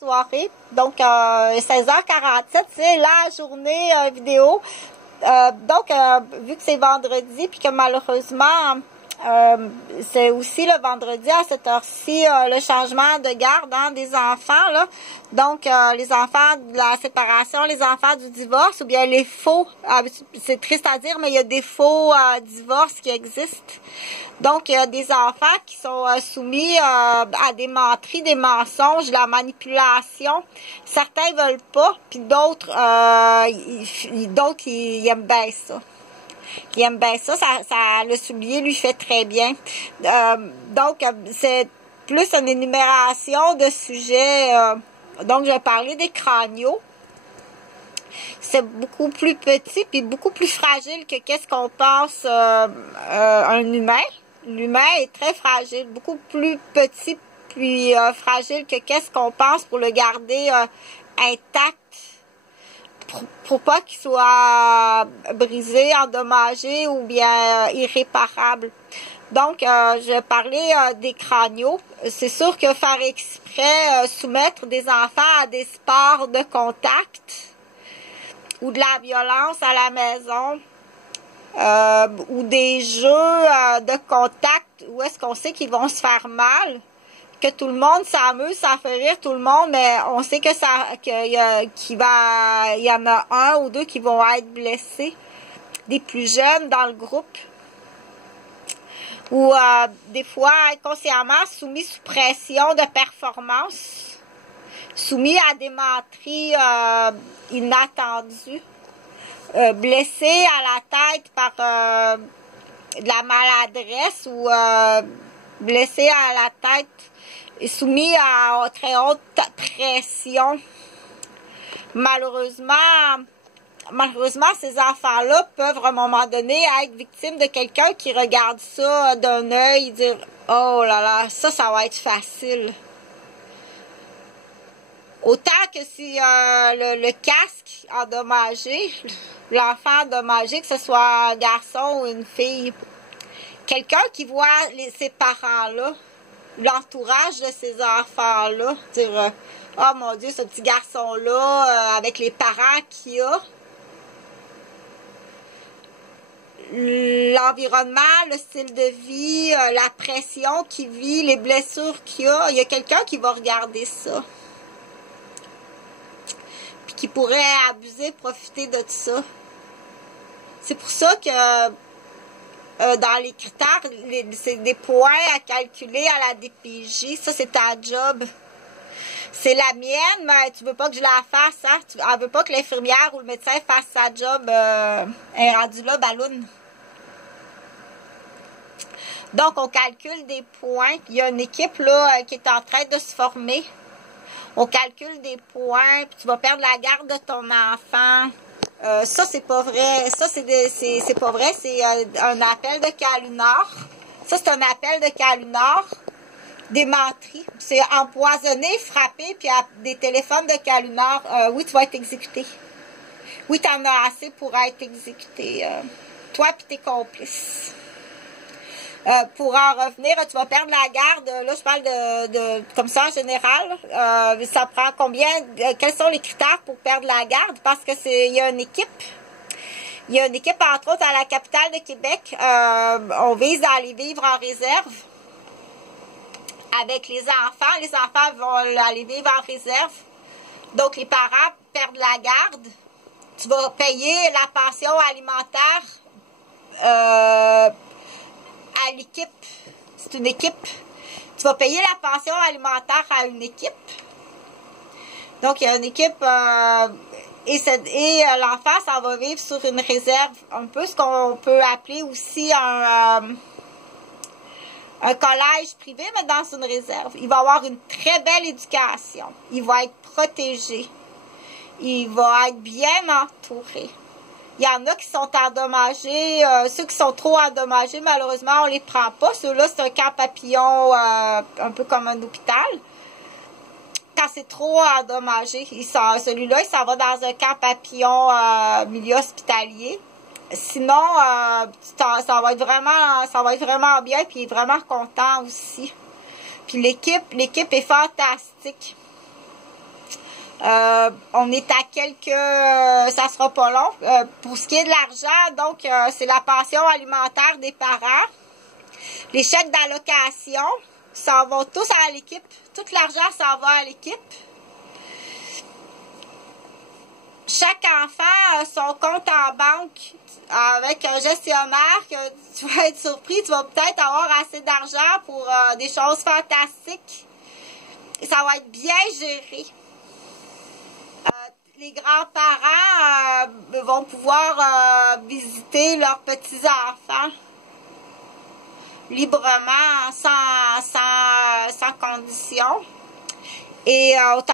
soirée. Donc, 16h47, c'est la journée vidéo. Vu que c'est vendredi, puis que malheureusement, c'est aussi le vendredi à cette heure-ci le changement de garde des enfants, là. Donc, les enfants de la séparation, les enfants du divorce, ou bien les faux, c'est triste à dire, mais il y a des faux divorces qui existent. Donc, il y a des enfants qui sont soumis à des menteries, des mensonges, de la manipulation. Certains ne veulent pas, puis d'autres, ils aiment bien ça. Qui aime bien ça, le soulier lui fait très bien. Donc, c'est plus une énumération de sujets. Donc, je vais parler des craniaux. C'est beaucoup plus petit puis beaucoup plus fragile que qu'est-ce qu'on pense un humain. L'humain est très fragile, beaucoup plus petit puis fragile que qu'est-ce qu'on pense pour le garder intact. Pour pas qu'il soit brisé, endommagé ou bien irréparable. Donc, je vais parler des craniaux. C'est sûr que faire exprès, soumettre des enfants à des sports de contact ou de la violence à la maison ou des jeux de contact où est-ce qu'on sait qu'ils vont se faire mal, que tout le monde s'amuse, ça fait rire tout le monde, mais on sait que il y en a un ou deux qui vont être blessés, des plus jeunes dans le groupe, ou des fois inconsciemment soumis sous pression de performance, soumis à des menteries inattendues, blessés à la tête par de la maladresse ou blessés à la tête et soumis à très haute pression. Malheureusement, ces enfants-là peuvent à un moment donné être victimes de quelqu'un qui regarde ça d'un œil et dire « Oh là là, ça va être facile ». Autant que si le casque endommagé, l'enfant endommagé, que ce soit un garçon ou une fille, quelqu'un qui voit ses parents-là, l'entourage de ces enfants-là, dire oh mon Dieu, ce petit garçon-là, avec les parents qu'il a, l'environnement, le style de vie, la pression qu'il vit, les blessures qu'il a, il y a quelqu'un qui va regarder ça. Puis qui pourrait abuser, profiter de ça. C'est pour ça que dans les critères, c'est des points à calculer à la DPJ. Ça, c'est ta job. C'est la mienne, mais tu veux pas que je la fasse, hein? Elle veut pas que l'infirmière ou le médecin fasse sa job. Elle est rendue là, balloune. Donc, on calcule des points. Il y a une équipe là qui est en train de se former. On calcule des points, puis tu vas perdre la garde de ton enfant. Ça, c'est pas vrai. Ça, c'est pas vrai. C'est un appel de Calunar. Ça, c'est un appel de Calunar. Des menteries. C'est empoisonné, frappé, puis des téléphones de Calunar. Oui, tu vas être exécuté. Oui, tu en as assez pour être exécuté. Toi puis tes complices. Pour en revenir, tu vas perdre la garde. Là, je parle de comme ça en général. Ça prend combien? Quels sont les critères pour perdre la garde? Parce que il y a une équipe. Il y a une équipe, entre autres, à la capitale de Québec. On vise à aller vivre en réserve avec les enfants. Les enfants vont aller vivre en réserve. Donc, les parents perdent la garde. Tu vas payer la pension alimentaire à l'équipe. C'est une équipe. Tu vas payer la pension alimentaire à une équipe. Donc, il y a une équipe et l'enfant, ça va vivre sur une réserve. Un peu ce qu'on peut appeler aussi un collège privé, mais dans une réserve. Il va avoir une très belle éducation. Il va être protégé. Il va être bien entouré. Il y en a qui sont endommagés. Ceux qui sont trop endommagés, malheureusement, on les prend pas. Ceux-là, c'est un camp papillon, un peu comme un hôpital. Quand c'est trop endommagé, celui-là, il s'en va dans un camp papillon milieu hospitalier. Sinon, ça va être vraiment bien, puis il est vraiment content aussi. Puis l'équipe est fantastique. On est à ça sera pas long. Pour ce qui est de l'argent, donc c'est la pension alimentaire des parents. Les chèques d'allocation s'en vont tous à l'équipe. Tout l'argent s'en va à l'équipe. Chaque enfant a son compte en banque avec un gestionnaire que tu vas être surpris. Tu vas peut-être avoir assez d'argent pour des choses fantastiques. Et ça va être bien géré. Les grands-parents vont pouvoir visiter leurs petits-enfants librement, sans condition. Et